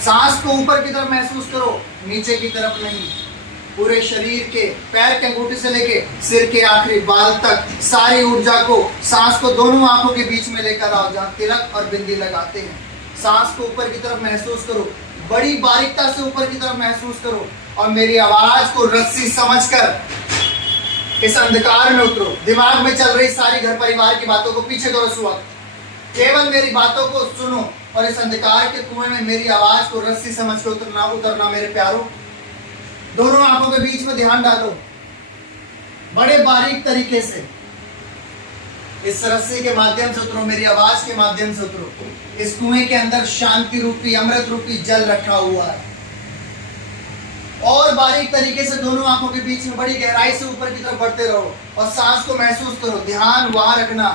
सांस को ऊपर की तरफ महसूस करो, नीचे की तरफ नहीं। पूरे शरीर के, पैर के अंगूठे से लेके सिर के आखिरी बाल तक सारी ऊर्जा को, सांस को दोनों आंखों के बीच में लेकर आओ जहाँ तिलक और बिंदी लगाते हैं। सांस को ऊपर की तरफ महसूस करो, बड़ी बारीकता से ऊपर की तरफ महसूस करो और मेरी आवाज को रस्सी समझकर इस अंधकार में उतरो। दिमाग में चल रही सारी घर परिवार की बातों को पीछे करो इस वक्त, केवल मेरी बातों को सुनो और इस अंधकार के कुएं में मेरी आवाज को रस्सी समझ कर उतरना मेरे प्यारों। दोनों आंखों के बीच में ध्यान डालो, बड़े बारीक तरीके से इस रस्सी के माध्यम से उतरो, मेरी आवाज के माध्यम से उतरो। इस कुएं के अंदर शांति रूपी, अमृत रूपी जल रखा हुआ है। और बारीक तरीके से दोनों आंखों के बीच में बड़ी गहराई से ऊपर की तरफ बढ़ते रहो और सांस को महसूस करो। ध्यान वहां रखना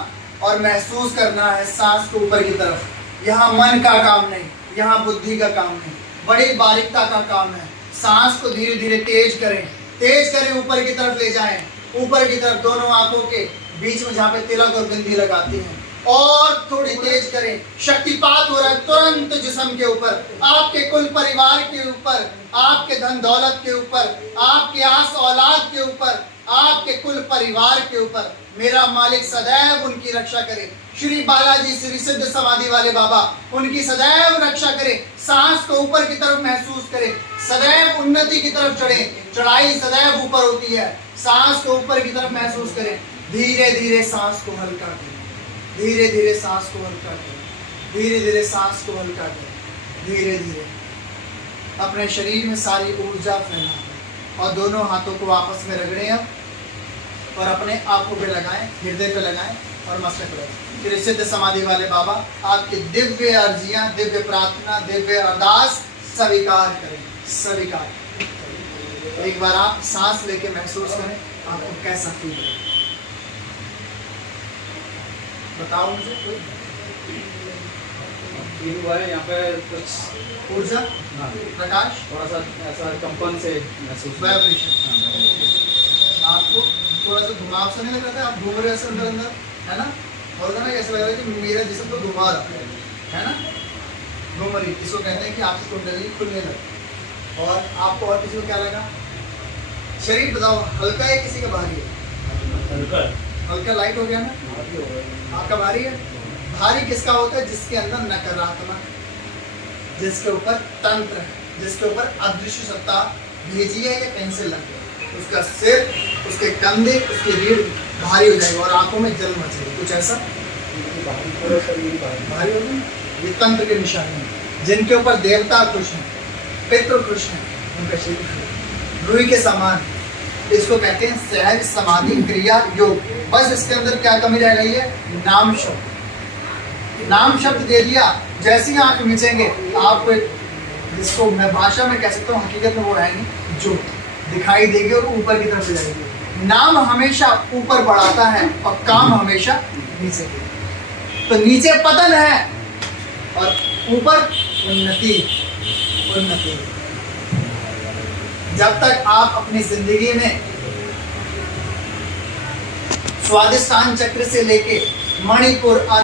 और महसूस करना है सांस को ऊपर की तरफ। यहाँ मन का काम नहीं, यहाँ बुद्धि का काम नहीं, बड़ी बारीकता का काम है। सांस को धीरे धीरे तेज करें, ऊपर की तरफ ले जाएं, ऊपर की तरफ दोनों आंखों के बीच में जहाँ पे तिलक और बिंदी लगाती हैं। और थोड़ी तेज करें, शक्तिपात हो रहा है तुरंत जिस्म के ऊपर, आपके कुल परिवार के ऊपर, आपके धन दौलत के ऊपर, आपके आस औलाद के ऊपर, आपके कुल परिवार के ऊपर। मेरा मालिक सदैव उनकी रक्षा करे। श्री बालाजी श्री सिद्ध समाधि वाले बाबा उनकी सदैव रक्षा करे। सांस को ऊपर की तरफ महसूस करें, सदैव उन्नति की तरफ चढ़े। चढ़ाई सदैव ऊपर होती है। सांस को ऊपर की तरफ महसूस करें। धीरे धीरे सांस को हल्का करें, धीरे धीरे सांस को हल्का करें, धीरे धीरे सांस को हल्का करें। धीरे धीरे अपने शरीर में सारी ऊर्जा फैलाएं और दोनों हाथों को आपस में रगड़ें अब और अपने आंखों पे लगाएं, हृदय पे लगाएं और मस्तक पे लगाएं। श्री सिद्ध समाधि वाले बाबा आपकी दिव्य अर्जियां, दिव्य प्रार्थना, दिव्य अरदास स्वीकार करें, स्वीकार। एक बार आप सांस लेके महसूस करें आपको कैसा फील है, बताओ मुझे। कोई फील हुआ है यहाँ पे कुछ ऊर्जा, प्रकाश, थोड़ा सा ऐसा कंपन से महसूस हुआ। आपको थोड़ा सा घुमाव से नहीं लग रहा था? आप घूम रहे हैं अंदर अंदर, है ना? और ना ऐसा लग रहा है कि मेरा जिस्म तो घुमा रहा है ना, घूम रही। इसको कहते हैं कि आपकी कुंडली खुलने लगी। और आपको और किसी को क्या लगा? शरीर बताओ, हल्का है किसी का भारी है? हल्का लाइट हो गया ना? आपका भारी है? भारी किसका होता है? जिसके अंदर नकारात्मक, जिसके ऊपर तंत्र है, जिसके ऊपर अदृश्य सत्ता भेजी है या कहीं से लग गया, उसका सिर, उसके कंधे, उसकी रीढ़ भारी हो जाएगी और आंखों में जल मचेगी। कुछ ऐसा भारी हो गया। ये तंत्र के निशानी है। जिनके ऊपर देवता खुश हैं, पितृ खुश हैं, उनका शरीर रुई के समान। इसको कहते हैं सहज समाधि क्रिया योग। बस इसके अंदर क्या कमी रह गई है? नाम शब्द। नाम शब्द दे दिया, जैसे ही आंख मिचेंगे आपको, जिसको मैं भाषा में कह सकता हूँ, हकीकत में वो है नहीं, जो दिखाई देगी और ऊपर की तरफ जाएगी। नाम हमेशा ऊपर बढ़ाता है और काम हमेशा नीचे की। तो नीचे पतन है और ऊपर उन्नति। जब तक आप अपनी जिंदगी में स्वादिष्टान चक्र से लेके मणिपुर